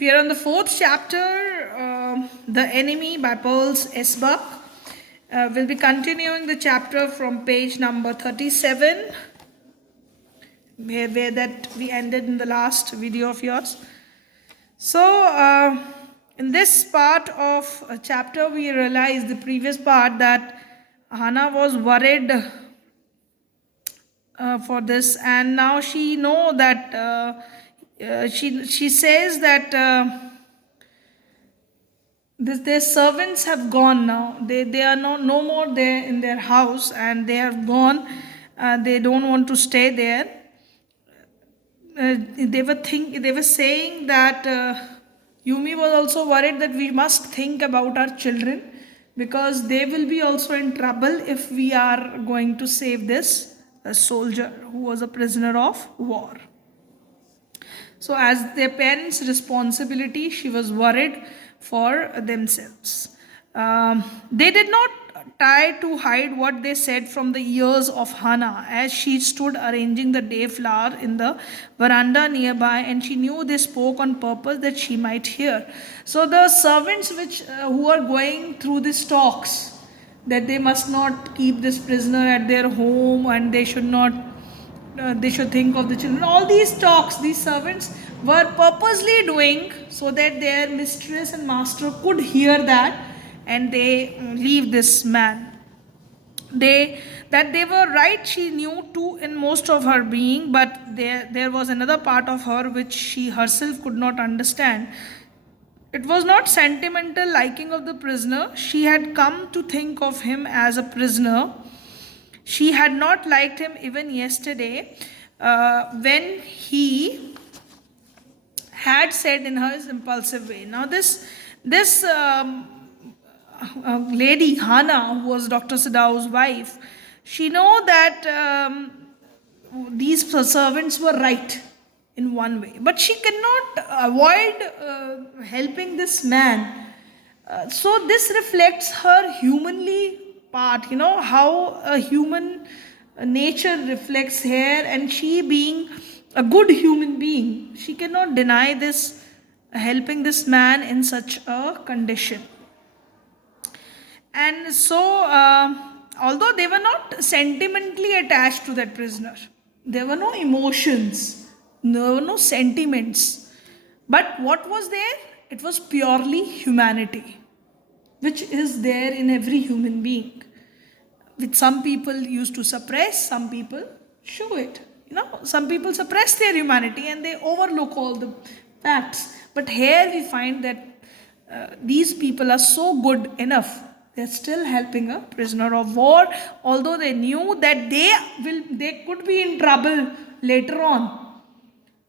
We are on the fourth chapter, The Enemy by Pearls S. Buck. We'll be continuing the chapter from page number 37, where that we ended in the last video of yours. So, in this part of a chapter, we realized the previous part that Hannah was worried for this, and now she know that she says that their servants have gone now. They are no more there in their house, and they have gone. They don't want to stay there. They were saying that Yumi was also worried that we must think about our children, because they will be also in trouble if we are going to save this soldier who was a prisoner of war. So, as their parents' responsibility, she was worried for themselves. They did not try to hide what they said from the ears of Hannah, as she stood arranging the day flower in the veranda nearby, and she knew they spoke on purpose that she might hear. So the servants who are going through these talks, that they must not keep this prisoner at their home, and they should not they should think of the children. All these talks, these servants were purposely doing so that their mistress and master could hear that, and they leave this man. That they were right, she knew too in most of her being, but there was another part of her which she herself could not understand. It was not sentimental liking of the prisoner. She had come to think of him as a prisoner. She had not liked him even yesterday, when he had said in her impulsive way. Now this lady Hannah, who was Dr. Sadau's wife, she know that these servants were right in one way, but she cannot avoid helping this man. So this reflects her humanly part, how a human nature reflects here, and she being a good human being, she cannot deny this, helping this man in such a condition. And so, although they were not sentimentally attached to that prisoner, there were no emotions, there were no sentiments, but what was there? It was purely humanity, which is there in every human being. Which some people used to suppress, some people show it. Some people suppress their humanity and they overlook all the facts. But here we find that these people are so good enough. They're still helping a prisoner of war, although they knew that they could be in trouble later on.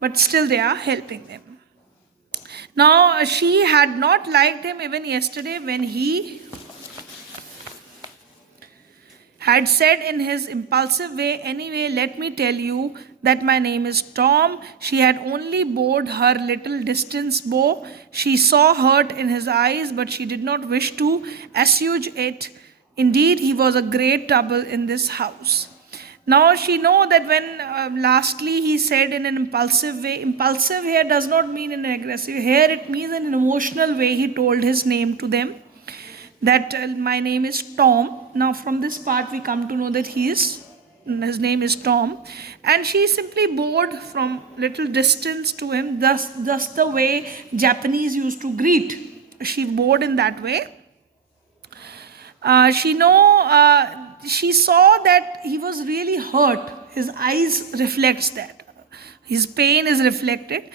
But still they are helping them. Now, she had not liked him even yesterday when he had said in his impulsive way, "Anyway, let me tell you that my name is Tom." She had only bowed her little distance bow. She saw hurt in his eyes, but she did not wish to assuage it. Indeed, he was a great trouble in this house. Now she know that when lastly he said in an impulsive here does not mean in an aggressive. Here it means in an emotional way. He told his name to them, that my name is Tom. Now from this part we come to know that his name is Tom, and she simply bowed from little distance to him, thus the way Japanese used to greet. She bowed in that way. She saw that he was really hurt. His eyes reflects that. His pain is reflected,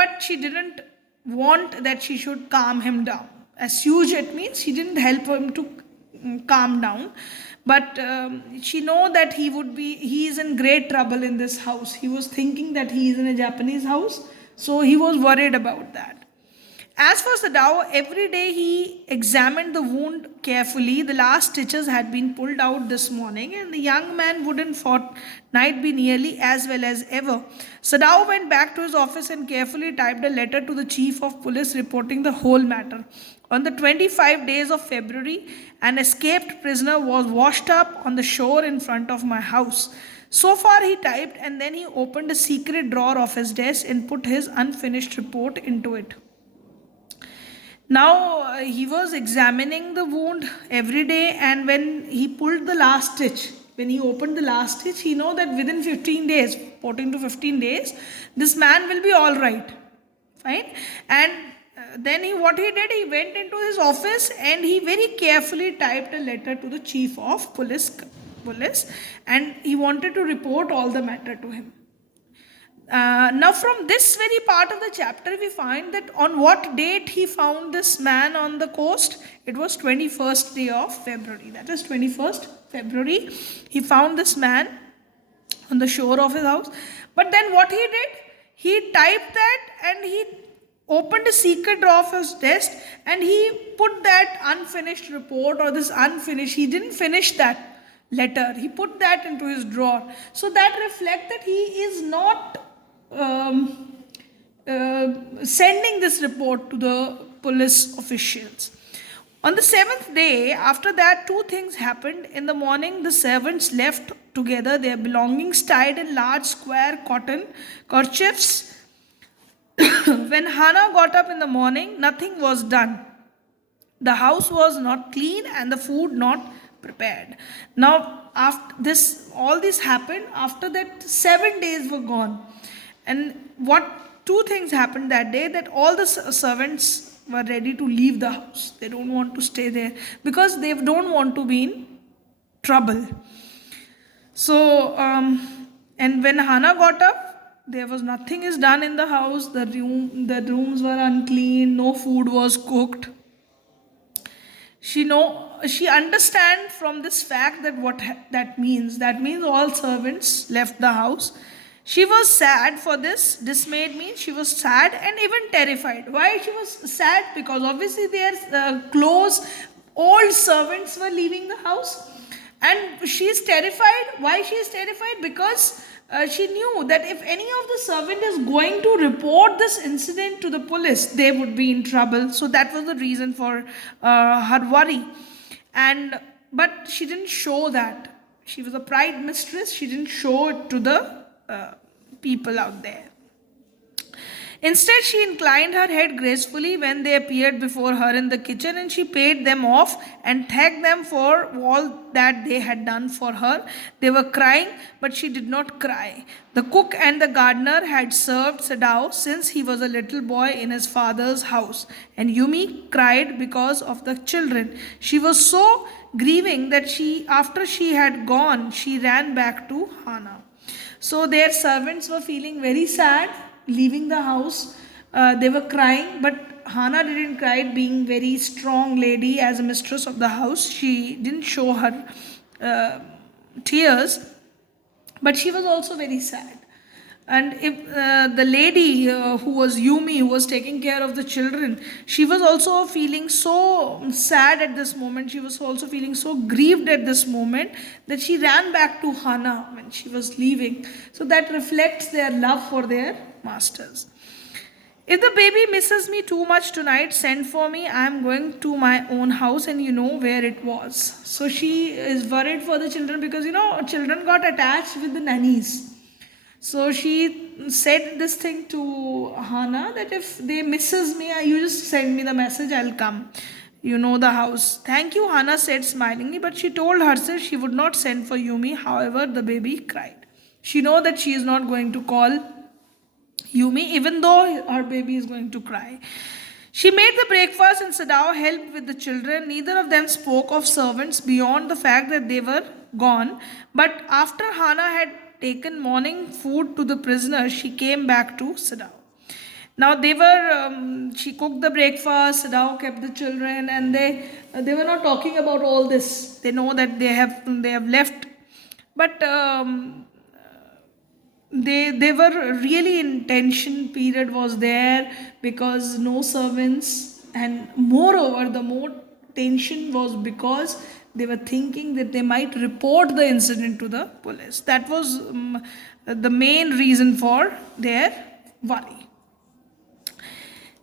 but she didn't want that she should calm him down. Assuage, it means she didn't help him to calm down, but she know that he is in great trouble in this house. He was thinking that he is in a Japanese house, so he was worried about that. As for Sadao, every day he examined the wound carefully. The last stitches had been pulled out this morning, and the young man would in fortnight be nearly as well as ever. Sadao went back to his office and carefully typed a letter to the chief of police reporting the whole matter. On the 25 days of February, an escaped prisoner was washed up on the shore in front of my house. So far he typed, and then he opened a secret drawer of his desk and put his unfinished report into it. Now he was examining the wound every day, and when he pulled the last stitch, when he opened the last stitch, he know that within 15 days, 14 to 15 days, this man will be all right. Fine. And then what he did, he went into his office and he very carefully typed a letter to the chief of police, and he wanted to report all the matter to him. Now, from this very part of the chapter, we find that on what date he found this man on the coast. It was 21st day of February. That is 21st February. He found this man on the shore of his house. But then what he did, he typed that and he opened a secret drawer of his desk and he put that unfinished report or this unfinished, he didn't finish that letter. He put that into his drawer. So that reflects that he is not sending this report to the police officials. On the seventh day, after that, two things happened. In the morning, the servants left together, their belongings tied in large square cotton kerchiefs. When Hannah got up in the morning, nothing was done. The house was not clean and the food not prepared. Now, after this, all this happened. After that, 7 days were gone. And what two things happened that day, that all the servants were ready to leave the house. They don't want to stay there because they don't want to be in trouble. So, and when Hannah got up, there was nothing is done in the house. The rooms were unclean. No food was cooked. She understand from this fact that what that means. That means all servants left the house. She was sad for this. Dismayed means she was sad and even terrified. Why she was sad? Because obviously their close old servants were leaving the house. And she is terrified. Why she is terrified? Because she knew that if any of the servant is going to report this incident to the police, they would be in trouble. So that was the reason for her worry. But she didn't show that. She was a pride mistress. She didn't show it to the people out there. Instead, she inclined her head gracefully when they appeared before her in the kitchen, and she paid them off and thanked them for all that they had done for her. They were crying, but she did not cry. The cook and the gardener had served Sadao since he was a little boy in his father's house, and Yumi cried because of the children. She was so grieving that after she had gone, she ran back to Hannah. So their servants were feeling very sad, leaving the house. They were crying, but Hannah didn't cry, being very strong lady as a mistress of the house. She didn't show her tears, but she was also very sad. And if the lady who was Yumi, who was taking care of the children, she was also feeling so sad at this moment. She was also feeling so grieved at this moment that she ran back to Hannah when she was leaving. So that reflects their love for their masters. If the baby misses me too much tonight, send for me. I am going to my own house and you know where it was. So she is worried for the children because children got attached with the nannies. So she said this thing to Hannah that if they misses me, you just send me the message, I'll come. You know the house. Thank you, Hannah said smilingly, but she told herself she would not send for Yumi. However, the baby cried. She know that she is not going to call Yumi, even though her baby is going to cry. She made the breakfast and Sadao helped with the children. Neither of them spoke of servants beyond the fact that they were gone. But after Hannah had taken morning food to the prisoners, she came back to Sadao. Now she cooked the breakfast, Sadao kept the children, and they were not talking about all this. They know that they have left, but they were really in tension period was there because no servants, and moreover the more tension was because they were thinking that they might report the incident to the police. That was the main reason for their worry.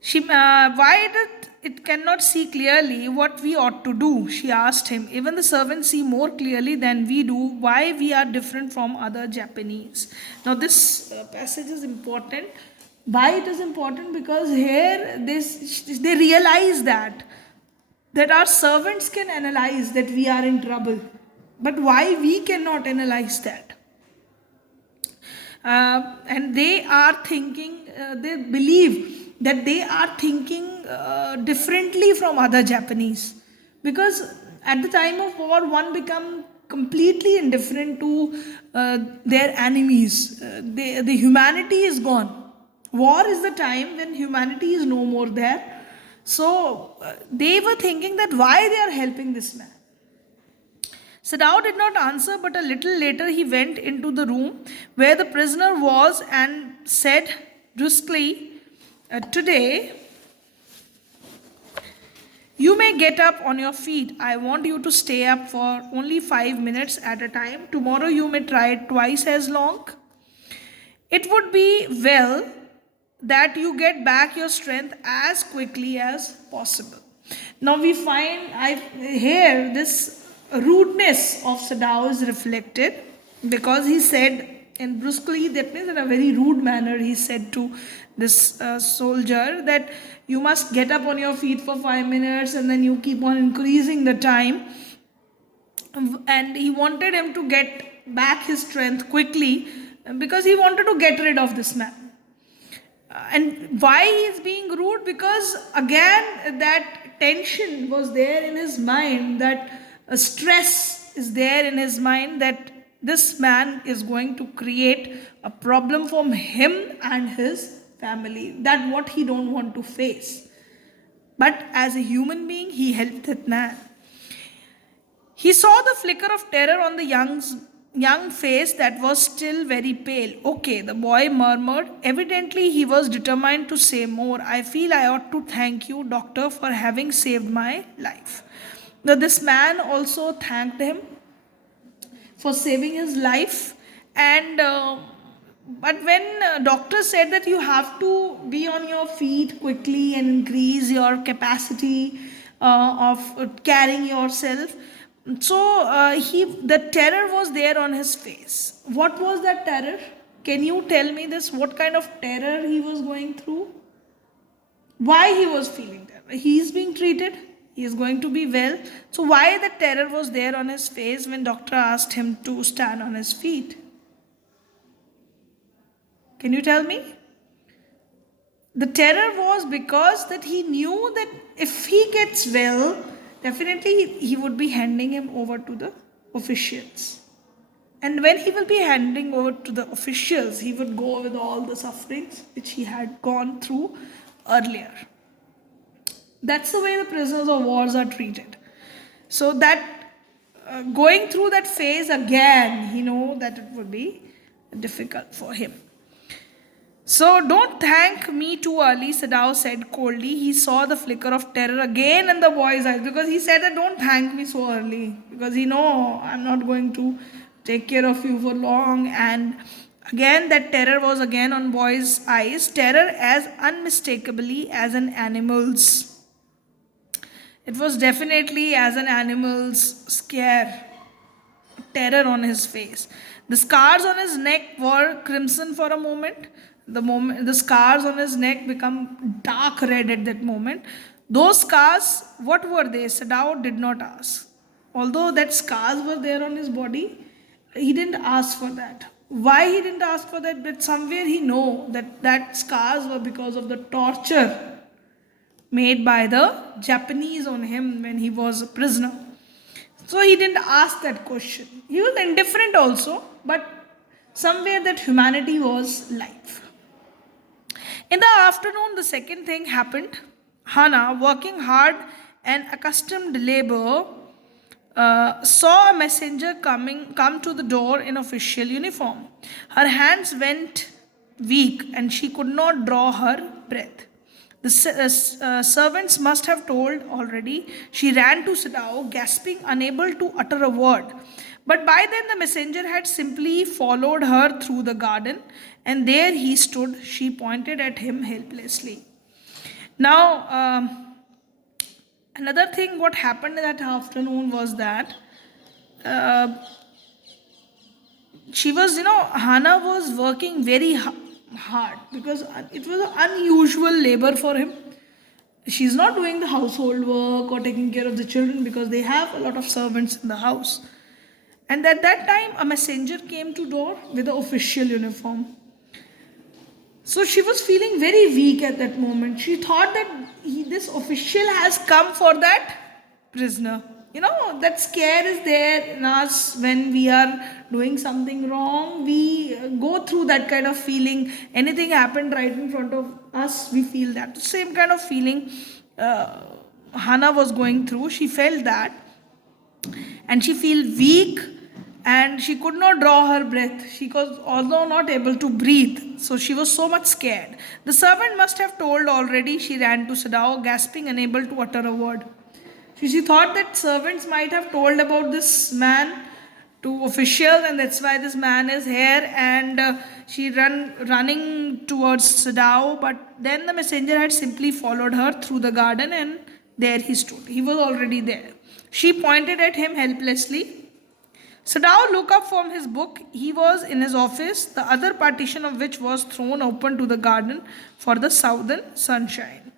Why did it cannot see clearly what we ought to do? She asked him. Even the servants see more clearly than we do. Why we are different from other Japanese? Now this passage is important Why it is important? Because here they realize that our servants can analyze that we are in trouble, but why we cannot analyze that? And they are thinking, they believe that they are thinking differently from other Japanese, because at the time of war one become completely indifferent to their enemies. The humanity is gone. War is the time when humanity is no more there. So they were thinking that why they are helping this man. Sadao did not answer, but a little later he went into the room where the prisoner was and said brusquely, Today, you may get up on your feet. I want you to stay up for only 5 minutes at a time. Tomorrow, you may try it twice as long. It would be well that you get back your strength as quickly as possible. Now we find here this rudeness of Sadao is reflected, because he said in brusquely, that means in a very rude manner, he said to this soldier that you must get up on your feet for 5 minutes, and then you keep on increasing the time. And he wanted him to get back his strength quickly, because he wanted to get rid of this man. And why he is being rude? Because again that tension was there in his mind, that stress is there in his mind, that this man is going to create a problem for him and his family, that what he don't want to face. But as a human being, he helped that man. He saw the flicker of terror on the young face that was still very pale. Okay, the boy murmured. Evidently, he was determined to say more. I feel I ought to thank you, doctor, for having saved my life. Now, this man also thanked him for saving his life. And but when doctor said that you have to be on your feet quickly and increase your capacity of carrying yourself, so the terror was there on his face. What was that terror? Can you tell me this? What kind of terror he was going through? Why he was feeling terror? He is being treated. He is going to be well. So why the terror was there on his face when doctor asked him to stand on his feet? Can you tell me? The terror was because that he knew that if he gets well, definitely he would be handing him over to the officials. And when he will be handing over to the officials, he would go with all the sufferings which he had gone through earlier. That's the way the prisoners of wars are treated. So that going through that phase again, he know that it would be difficult for him. So don't thank me too early, Sadao said coldly. He saw the flicker of terror again in the boy's eyes, because he said that don't thank me so early, because he know I'm not going to take care of you for long. And again that terror was again on boy's eyes, terror as unmistakably as an animal's. It was definitely as an animal's scare, terror on his face. The scars on his neck were crimson for a moment. The scars on his neck become dark red at that moment. Those scars, what were they? Sadao did not ask. Although that scars were there on his body, he didn't ask for that. Why he didn't ask for that? But somewhere he know that scars were because of the torture made by the Japanese on him when he was a prisoner. So he didn't ask that question. He was indifferent also, but somewhere that humanity was life. In the afternoon, the second thing happened. Hana, working hard and accustomed to labor, saw a messenger come to the door in official uniform. Her hands went weak and she could not draw her breath. The servants must have told already. She ran to Sadao, gasping, unable to utter a word. But by then the messenger had simply followed her through the garden, and there he stood. She pointed at him helplessly. Now, another thing what happened that afternoon was that she was, Hana was working very hard because it was an unusual labor for him. She's not doing the household work or taking care of the children because they have a lot of servants in the house. And at that time, a messenger came to door with the official uniform. So she was feeling very weak at that moment. She thought that this official has come for that prisoner. That scare is there in us when we are doing something wrong. We go through that kind of feeling. Anything happened right in front of us, we feel that. Same kind of feeling Hannah was going through. She felt that, and she felt weak, and she could not draw her breath. She was although not able to breathe, so she was so much scared. The servant must have told already. She ran to Sadao, gasping, unable to utter a word. She thought that servants might have told about this man to officials, and that's why this man is here. And she running towards Sadao, but then the messenger had simply followed her through the garden, and there he stood. He was already there. She pointed at him helplessly. Sadao looked up from his book. He was in his office, the other partition of which was thrown open to the garden for the southern sunshine.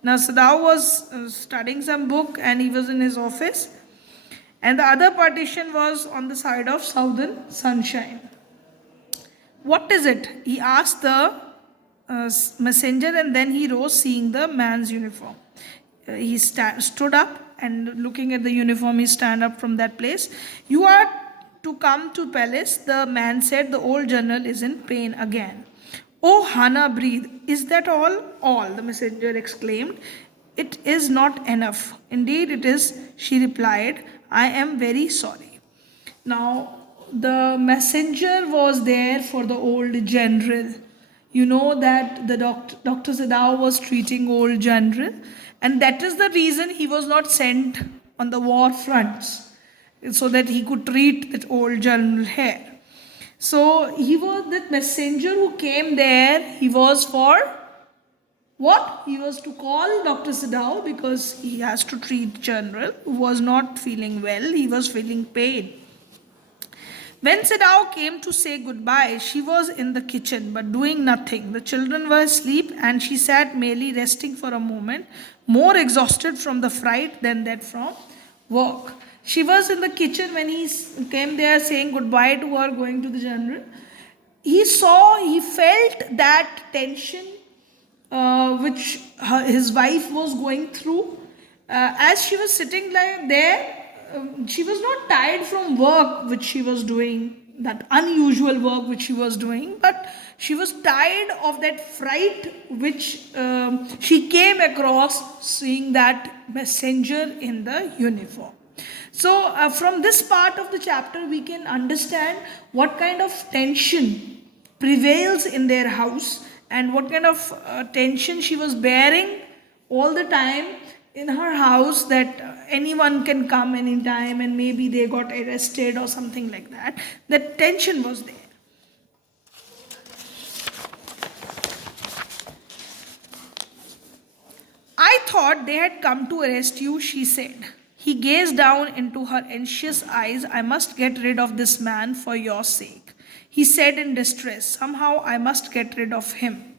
Now Sadao was studying some book and he was in his office, and the other partition was on the side of southern sunshine. What is it? He asked the messenger, and then he rose, seeing the man's uniform. He stood up, and looking at the uniform, he stand up from that place. You are to come to palace, the man said. The old general is in pain again. Oh, Hannah, breathe. Is that all? All, the messenger exclaimed. It is not enough. Indeed it is, she replied. I am very sorry. Now, the messenger was there for the old general. You know that the Dr. Sadao was treating old general, and that is the reason he was not sent on the war fronts, so that he could treat that old general here. So he was that messenger who came there. He was for what? He was to call Dr. Sadao because he has to treat general who was not feeling well. He was feeling pain. When Sadao came to say goodbye, she was in the kitchen but doing nothing. The children were asleep, and she sat merely resting for a moment, more exhausted from the fright than that from work. She was in the kitchen when he came there saying goodbye to her, going to the general. He felt that tension which his wife was going through. As she was sitting there, she was not tired from work which she was doing, that unusual work which she was doing, but she was tired of that fright which she came across seeing that messenger in the uniform. So from this part of the chapter we can understand what kind of tension prevails in their house, and what kind of tension she was bearing all the time in her house, that anyone can come anytime and maybe they got arrested or something like that. That tension was there. I thought they had come to arrest you, she said. He gazed down into her anxious eyes. I must get rid of this man for your sake, he said in distress. Somehow I must get rid of him.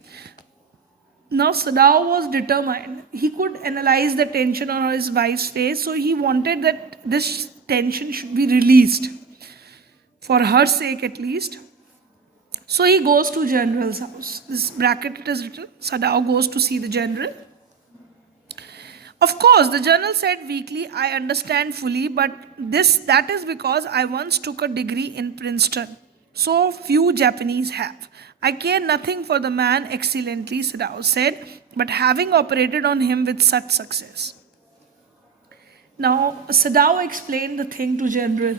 Now Sadao was determined. He could analyze the tension on his wife's face, so he wanted that this tension should be released, for her sake at least. So he goes to general's house. This bracket it is written. Sadao goes to see the general. Of course, the general said weakly, I understand fully, but that is because I once took a degree in Princeton. So few Japanese have. I care nothing for the man excellently, Sadao said, but having operated on him with such success. Now, Sadao explained the thing to general,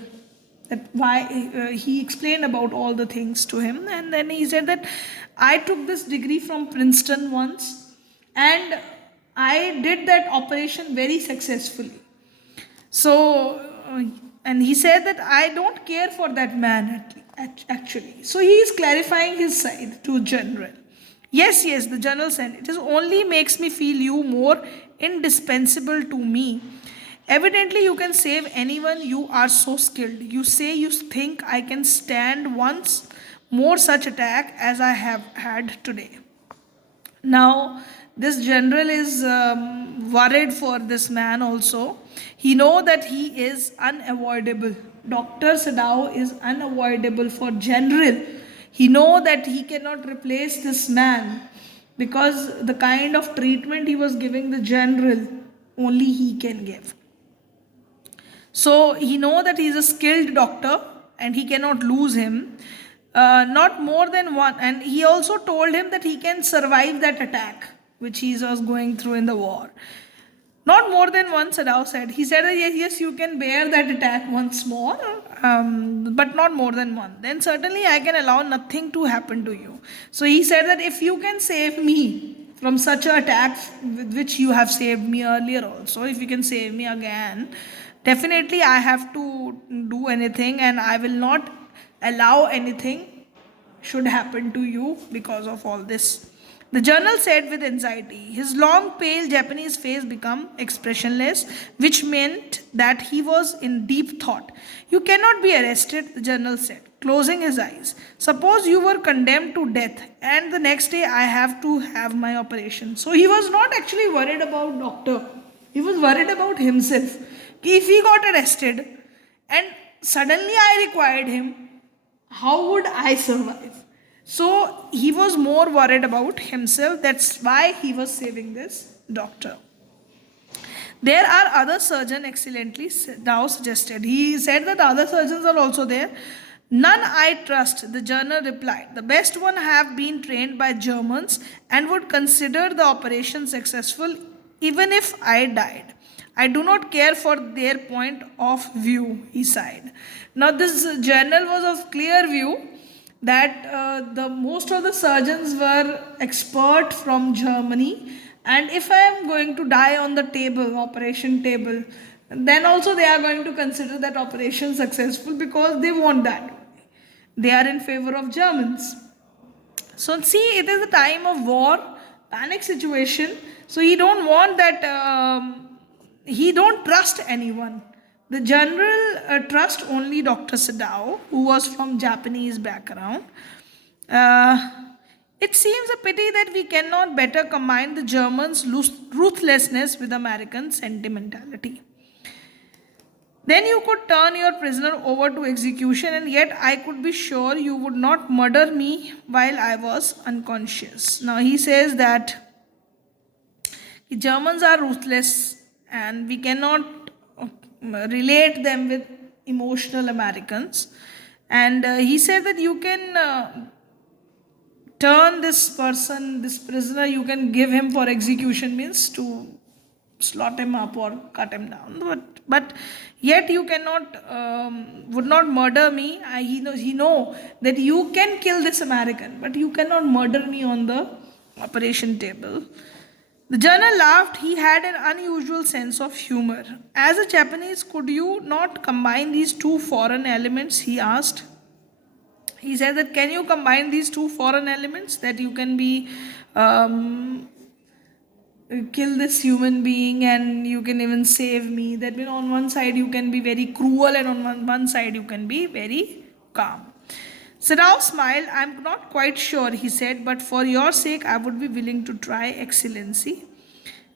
that why he explained about all the things to him, and then he said that I took this degree from Princeton once, and I did that operation very successfully. So, and he said that I don't care for that man actually. So he is clarifying his side to general. Yes, the general said, it is only makes me feel you more indispensable to me. Evidently you can save anyone, you are so skilled. You say you think I can stand more such attack as I have had today. Now, this general is worried for this man also. He know that he is unavoidable. Dr. Sadao is unavoidable for general. He know that he cannot replace this man because the kind of treatment he was giving the general, only he can give. So he know that he is a skilled doctor and he cannot lose him. Not more than one, and he also told him that he can survive that attack which he was going through in the war. Not more than one, Sadao said. He said that yes, you can bear that attack once more, but not more than one. Then certainly I can allow nothing to happen to you. So he said that if you can save me from such an attack with which you have saved me earlier also, if you can save me again, definitely I have to do anything, and I will not allow anything should happen to you because of all this. The journal said with anxiety. His long, pale Japanese face became expressionless, which meant that he was in deep thought. You cannot be arrested, the journal said, closing his eyes. Suppose you were condemned to death, and the next day I have to have my operation. So he was not actually worried about doctor. He was worried about himself. If he got arrested and suddenly I required him, how would I survive? So he was more worried about himself. That's why he was saving this doctor. There are other surgeons, excellently Dow suggested. He said that other surgeons are also there. None I trust, the journal replied. The best one have been trained by Germans and would consider the operation successful even if I died. I do not care for their point of view, he sighed. Now this journal was of clear view that the most of the surgeons were expert from Germany, and if I am going to die on the table, operation table, then also they are going to consider that operation successful because they want that. They are in favor of Germans. So see, it is a time of war, panic situation. So he don't want that. He don't trust anyone. The general trust only Dr. Sadao, who was from Japanese background. It seems a pity that we cannot better combine the Germans' ruthlessness with American sentimentality. Then you could turn your prisoner over to execution, and yet I could be sure you would not murder me while I was unconscious. Now he says that the Germans are ruthless and we cannot relate them with emotional Americans. And he said that you can turn this person, this prisoner, you can give him for execution, means to slot him up or cut him down. But yet you cannot, would not murder me. He know that you can kill this American, but you cannot murder me on the operation table. The journal laughed. He had an unusual sense of humor. As a Japanese, could you not combine these two foreign elements? He asked. He said that can you combine these two foreign elements, that you can be kill this human being and you can even save me. That means on one side you can be very cruel and on one side you can be very calm. Sadao smiled. I'm not quite sure, he said, but for your sake I would be willing to try, Excellency.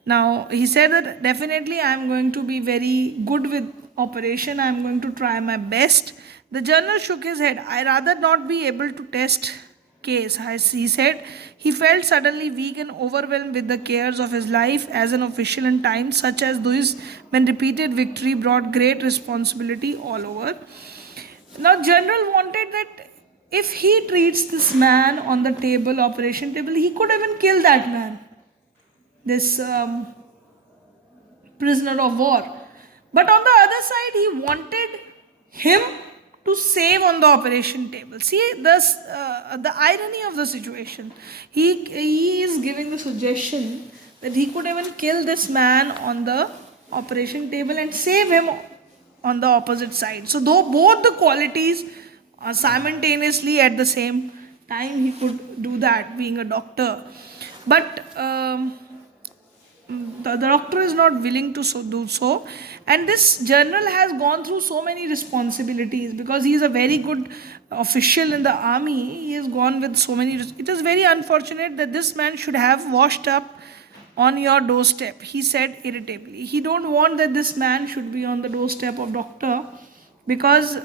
Now he said that definitely I'm going to be very good with operation. I'm going to try my best. The general shook his head. I rather not be able to test case. As he said, he felt suddenly weak and overwhelmed with the cares of his life as an official in times such as those when repeated victory brought great responsibility all over. Now general wanted that if he treats this man on the table, operation table, he could even kill that man, this prisoner of war. But on the other side, he wanted him to save on the operation table. See this, the irony of the situation. He is giving the suggestion that he could even kill this man on the operation table and save him on the opposite side. So though both the qualities simultaneously at the same time he could do that, being a doctor. But the doctor is not willing to do so. And this general has gone through so many responsibilities because he is a very good official in the army. He has gone with so many. It is very unfortunate that this man should have washed up on your doorstep, he said irritably. He don't want that this man should be on the doorstep of doctor, because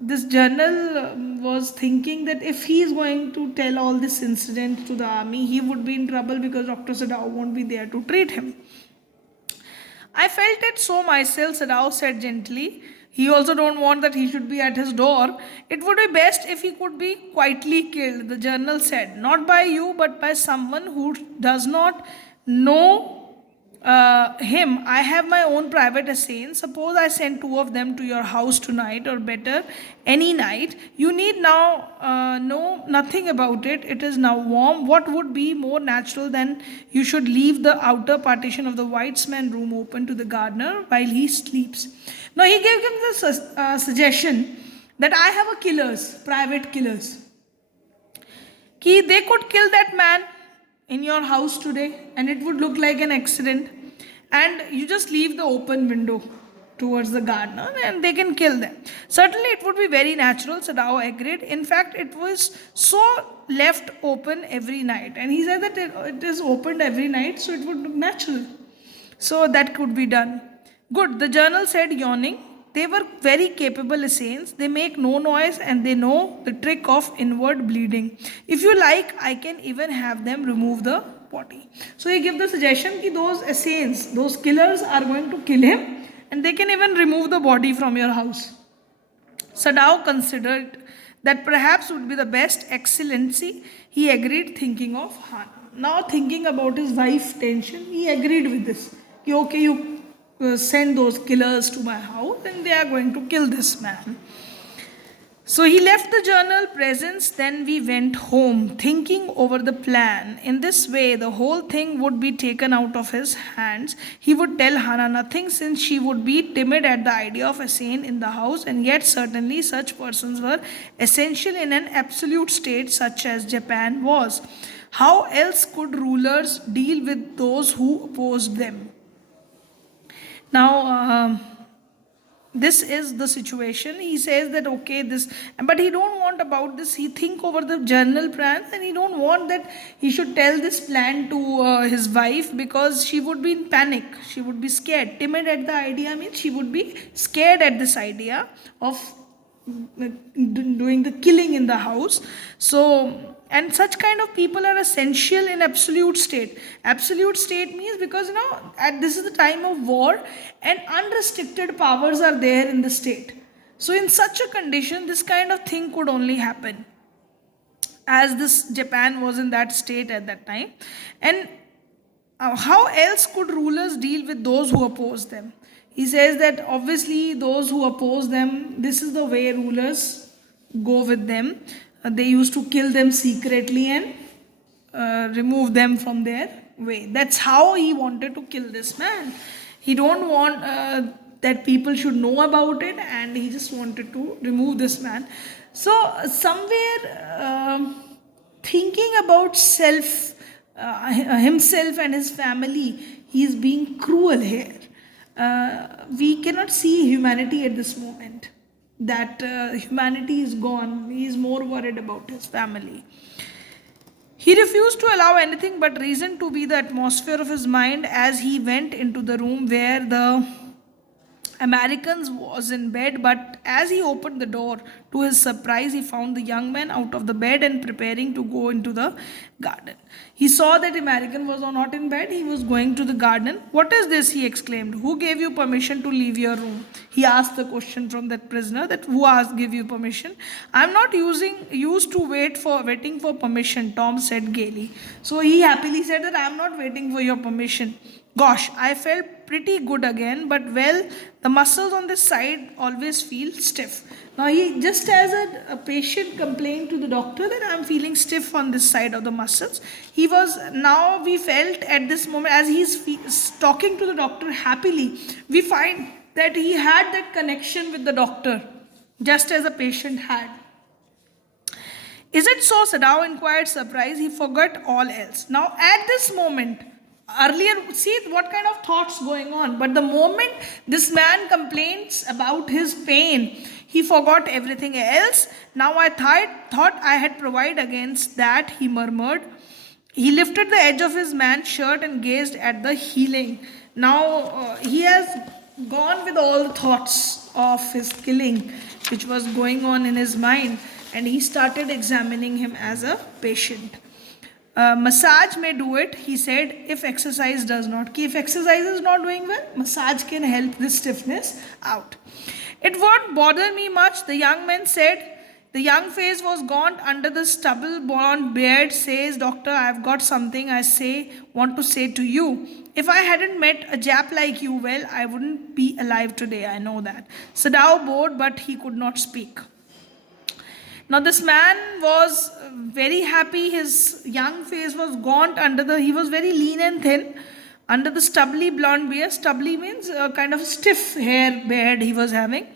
this journal was thinking that if he is going to tell all this incident to the army, he would be in trouble because Dr. Sadao won't be there to treat him. I felt it so myself, Sadao said gently. He also don't want that he should be at his door. It would be best if he could be quietly killed, the journal said. Not by you, but by someone who does not know him. I have my own private assassins. Suppose I send two of them to your house tonight, or better, any night. You need now know nothing about it. It is now warm. What would be more natural than you should leave the outer partition of the whitesman room open to the gardener while he sleeps? Now he gave him the suggestion that I have a killers, private killers. Ki they could kill that man in your house today and it would look like an accident, and you just leave the open window towards the gardener and they can kill them. Certainly it would be very natural, Sadao agreed. In fact, it was so left open every night, and he said that it is opened every night, so it would look natural. So that could be done. Good, the journal said, yawning. They were very capable assassins. They make no noise and they know the trick of inward bleeding. If you like, I can even have them remove the body. So he gave the suggestion that those assassins, those killers are going to kill him and they can even remove the body from your house. Sadao considered that perhaps would be the best. Excellency, he agreed, thinking of Hana. Now thinking about his wife's tension, he agreed with this. Okay, you send those killers to my house and they are going to kill this man. So he left the journal presence, then we went home, thinking over the plan. In this way, the whole thing would be taken out of his hands. He would tell Hana nothing, since she would be timid at the idea of a scene in the house, and yet certainly such persons were essential in an absolute state such as Japan was. How else could rulers deal with those who opposed them? Now, this is the situation. He says that okay, this, but he don't want about this. He think over the journal plan, and he don't want that he should tell this plan to his wife, because she would be in panic. She would be scared. Timid at the idea means she would be scared at this idea of doing the killing in the house. So, and such kind of people are essential in absolute state. Absolute state means, because at this is the time of war and unrestricted powers are there in the state. So in such a condition, this kind of thing could only happen, as this Japan was in that state at that time. And how else could rulers deal with those who oppose them? He says that obviously those who oppose them, this is the way rulers go with them. They used to kill them secretly and remove them from their way. That's how he wanted to kill this man. He don't want that people should know about it, and he just wanted to remove this man. So somewhere thinking about himself and his family, he is being cruel here. We cannot see humanity at this moment. That humanity is gone. He is more worried about his family. He refused to allow anything but reason to be the atmosphere of his mind as he went into the room where the Americans was in bed, but as he opened the door, to his surprise, he found the young man out of the bed and preparing to go into the garden. He saw that American was not in bed. He was going to the garden. What is this? He exclaimed. Who gave you permission to leave your room? He asked the question from that prisoner, that who asked give you permission? I'm not used to waiting for permission, Tom said gaily. So he happily said that I'm not waiting for your permission. Gosh, I felt pretty good again, but well, the muscles on this side always feel stiff. Now he, just as a patient complained to the doctor that I'm feeling stiff on this side of the muscles, we felt at this moment, as he's talking to the doctor happily, we find that he had that connection with the doctor, just as a patient had. Is it so? Sadao inquired, surprised. He forgot all else. Now at this moment, Earlier, see what kind of thoughts going on. But the moment this man complains about his pain, he forgot everything else. Now I thought I had provided against that, he murmured. He lifted the edge of his man's shirt and gazed at the healing. Now he has gone with all the thoughts of his killing, which was going on in his mind, and he started examining him as a patient. Massage may do it, he said, if exercise does not. If exercise is not doing well, massage can help this stiffness out. It won't bother me much, the young man said. The young face was gaunt under the stubble blonde beard. Says, Doctor, I've got something want to say to you. If I hadn't met a Jap like you, well, I wouldn't be alive today, I know that. Sadao bowed, but he could not speak. Now this man was very happy. His young face was gaunt he was very lean and thin under the stubbly blonde beard. Stubbly means a kind of stiff hair beard he was having.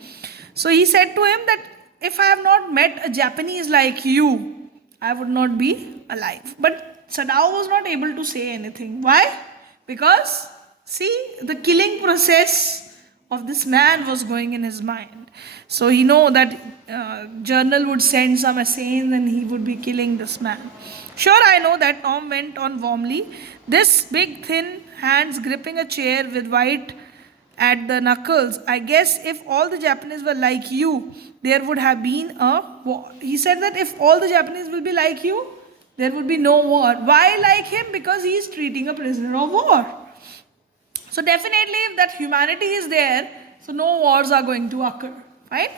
So he said to him that if I have not met a Japanese like you, I would not be alive. But Sadao was not able to say anything. Why? Because, see, the killing process of this man was going in his mind. So he know that journal would send some assassins and he would be killing this man. Sure, I know that, Tom went on warmly. This big thin hands gripping a chair with white at the knuckles. I guess if all the Japanese were like you, there would have been a war. He said that if all the Japanese will be like you, there would be no war. Why like him? Because he is treating a prisoner of war. So definitely if that humanity is there, so no wars are going to occur. Right?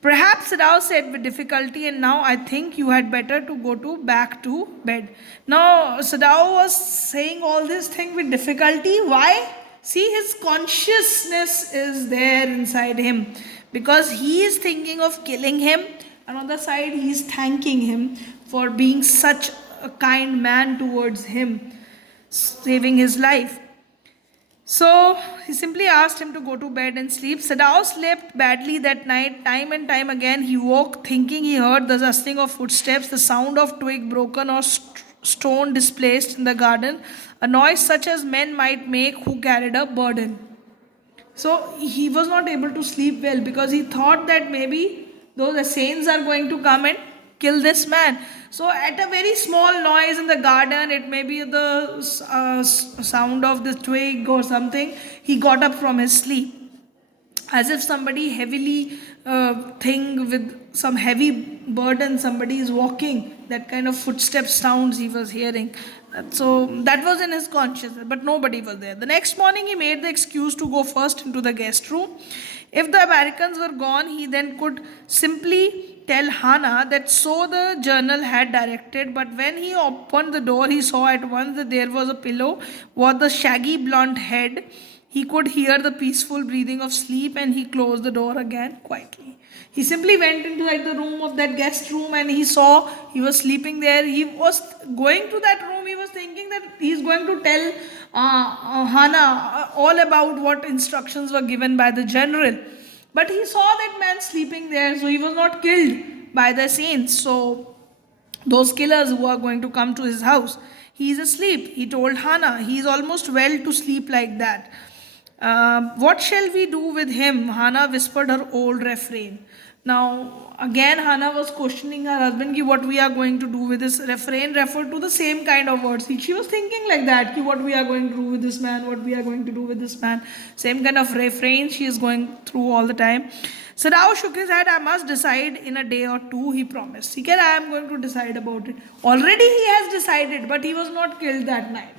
Perhaps Sadao said with difficulty, and now I think you had better to go back to bed. Now Sadao was saying all this thing with difficulty. Why? See, his consciousness is there inside him because he is thinking of killing him, and on the side he is thanking him for being such a kind man towards him, saving his life. So he simply asked him to go to bed and sleep. Sadao slept badly that night. Time and time again he woke thinking he heard the rustling of footsteps, the sound of twig broken or stone displaced in the garden, a noise such as men might make who carried a burden. So he was not able to sleep well because he thought that maybe those assassins are going to come and kill this man. So at a very small noise in the garden, it may be the sound of the twig or something, he got up from his sleep. As if somebody heavily thing with some heavy burden, somebody is walking, that kind of footstep sounds he was hearing. So that was in his consciousness, but nobody was there. The next morning he made the excuse to go first into the guest room. If the Americans were gone, he then could simply tell Hana that so the journal had directed, but when he opened the door, he saw at once that there was a pillow with the shaggy blonde head. He could hear the peaceful breathing of sleep, and he closed the door again quietly. He simply went into the room of that guest room and he saw he was sleeping there. He was going to that room. He was thinking that he is going to tell Hana all about what instructions were given by the general. But he saw that man sleeping there, so he was not killed by the saints. So those killers who are going to come to his house. He is asleep, he told Hana. He is almost well to sleep like that. What shall we do with him? Hana whispered her old refrain. Now, again, Hana was questioning her husband, ki what we are going to do with this. Refrain referred to the same kind of words. She was thinking like that, ki what we are going to do with this man, what we are going to do with this man. Same kind of refrain she is going through all the time. Sadao shook his head. I must decide in a day or two, he promised. He said, I am going to decide about it. Already he has decided, but he was not killed that night.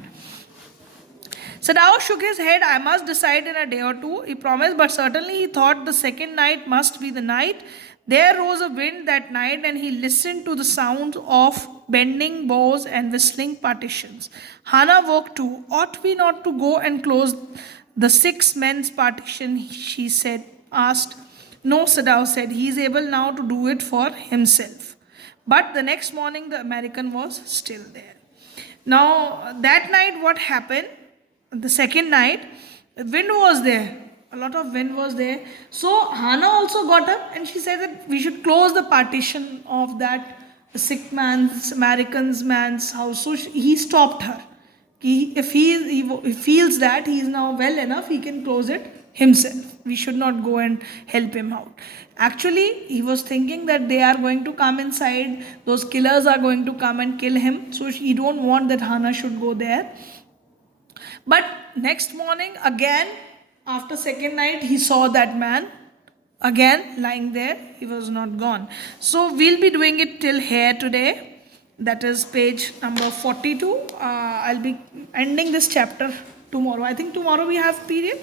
Sadao shook his head. I must decide in a day or two, he promised, but certainly he thought the second night must be the night. There rose a wind that night, and he listened to the sound of bending bows and whistling partitions. Hana woke too. Ought we not to go and close the 6 men's partition, she asked. No, Sadao said, he is able now to do it for himself. But the next morning, the American was still there. Now, that night, what happened? The second night, wind was there. A lot of wind was there. So Hana also got up and she said that we should close the partition of that sick man's, American's man's house. So he stopped her. If he feels that he is now well enough, he can close it himself. We should not go and help him out. Actually, he was thinking that they are going to come inside, those killers are going to come and kill him. So he don't want that Hana should go there. But next morning, again, after second night, he saw that man again lying there. He was not gone. So we'll be doing it till here today. That is page number 42. I'll be ending this chapter tomorrow. I think tomorrow we have period.